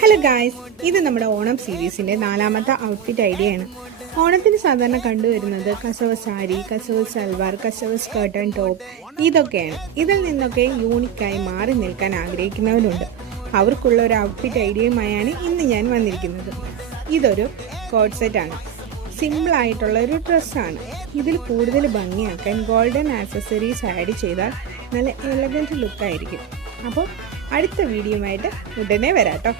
Hello guys, ഇത് നമ്മുടെ Onam സീരീസിൻ്റെ 4ാമത്തെ outfit idea ആണ്. ഓണത്തിന് സാധാരണ കണ്ടുവരുന്നത് കസവ് സാരി, കസവ് സൽവാർ, കസവ് സ്കേർട്ട് ആൻഡ് ടോപ്പ് ഇതൊക്കെയാണ്. ഇതിൽ നിന്നൊക്കെ യൂണിക്കായി മാറി നിൽക്കാൻ ആഗ്രഹിക്കുന്നവരുണ്ട്. അവർക്കുള്ള ഒരു ഔട്ട്ഫിറ്റ് ഐഡിയയുമായാണ് ഇന്ന് ഞാൻ വന്നിരിക്കുന്നത്. ഇതൊരു കോഡ് സെറ്റാണ്. സിമ്പിളായിട്ടുള്ള ഒരു ഡ്രസ്സാണ്. ഇതിൽ കൂടുതൽ ഭംഗിയാക്കാൻ ഗോൾഡൻ ആക്സസറീസ് ആഡ് ചെയ്താൽ നല്ല എലഗൻറ്റ് ലുക്കായിരിക്കും. അപ്പോൾ അടുത്ത വീഡിയോയുമായിട്ട് ഉടനെ വരാം കേട്ടോ.